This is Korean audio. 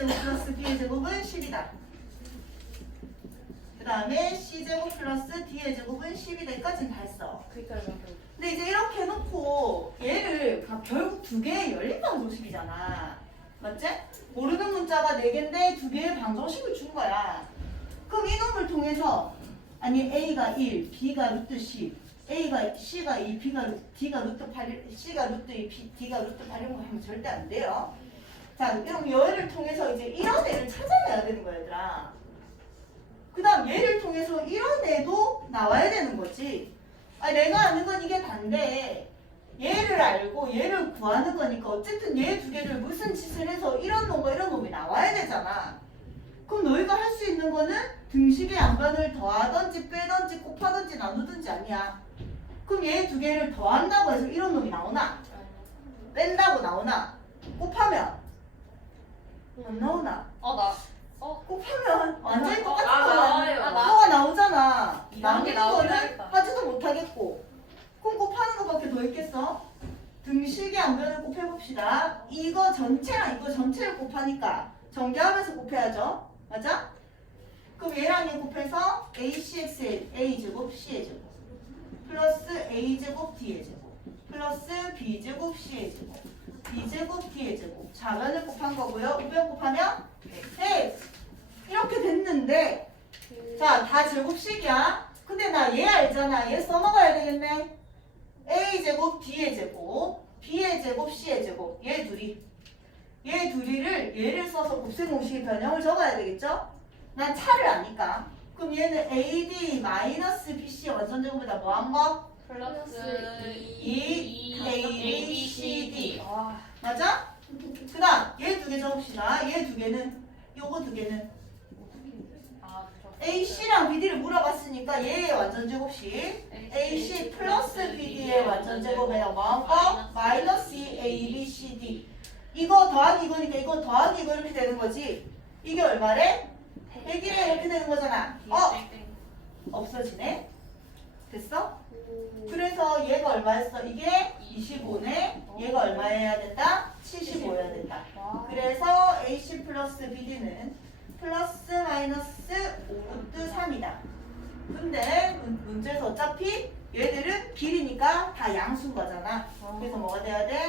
A제곱 플러스 B의 제곱은 10이다. 그 다음에 C제곱 플러스 D의 제곱은 10이다. 여기까지는 다 했어. 근데 이제 이렇게 해놓고 얘를 가- 결국 두 개의 열린 방정식이잖아. 맞지? 모르는 문자가 네 개인데 두 개의 방정식을 준 거야. 그럼 이놈을 통해서 아니 A가 1, B가 루트 10, A가 C가 2, B가 루- D가 루트 8, C가 루트 2, B, D가 루트 8 이런 거 하면 절대 안 돼요. 자, 그럼 얘를 통해서 이제 이런 애를 찾아내야 되는 거야, 얘들아. 그 다음 얘를 통해서 이런 애도 나와야 되는 거지. 아, 내가 아는 건 이게 단데 얘를 알고 얘를 구하는 거니까 어쨌든 얘 두 개를 무슨 짓을 해서 이런 놈과 이런 놈이 나와야 되잖아. 그럼 너희가 할 수 있는 거는 등식의 양변을 더하던지 빼던지 곱하던지 나누든지 아니야. 그럼 얘 두 개를 더한다고 해서 이런 놈이 나오나? 뺀다고 나오나? 곱하면 안 나오나? 어 나 곱하면 완전히 어, 똑같은 아, 거야. 나와요. 아, 나- 뭐가 나오잖아. 이런 게 나누는 나오긴 거는 하겠다. 하지도 못하겠고. 그럼 곱하는 것밖에 더 있겠어? 등식의 양변을 곱해봅시다. 이거 전체랑 이거 전체를 곱하니까 전개하면서 곱해야죠. 맞아? 그럼 얘랑 얘 곱해서 ACX의 A제곱 C의 제곱 플러스 A제곱 D의 제곱 플러스 B제곱 C의 제곱 B제곱 D의 제곱 좌변을 곱한 거고요. 우변 곱하면 네. 이렇게 됐는데 자, 다 제곱식이야. 근데 나 얘 알잖아. 얘 써먹어야 되겠네. A 제곱, D의 제곱, B의 제곱, C의 제곱. 얘 둘이. 얘 둘이를 얘를 써서 곱셈 공식의 변형을 적어야 되겠죠? 난 차를 아니까. 그럼 얘는 AD 마이너스 BC 완전 제곱에다 뭐한 거? 플러스 이 A, B, C, D. 와 맞아? 그 다음, 얘 두 개 적읍시다. 얘 두 개는, 요거 두 개는. 아, AC랑 BD를 물어봤으니까 얘의 완전 제곱식 AC 플러스 BD의 완전 제곱에 거? 마이너스 A, B, C, D 이거 더하기 이거니까 이거 더하기 이거 이렇게 되는 거지 이게 얼마래? 100일에 이렇게 되는 거잖아 어? 없어지네 됐어? 그래서 얘가 얼마였어? 이게 25네 얘가 얼마여야 된다? 75여야 된다 그래서 AC 플러스 BD는 플러스 마이너스 5루트 3이다. 근데 문- 문제에서 어차피 얘들은 길이니까 다 양수인 거잖아. 그래서 뭐가 돼야 돼? 플러스 3.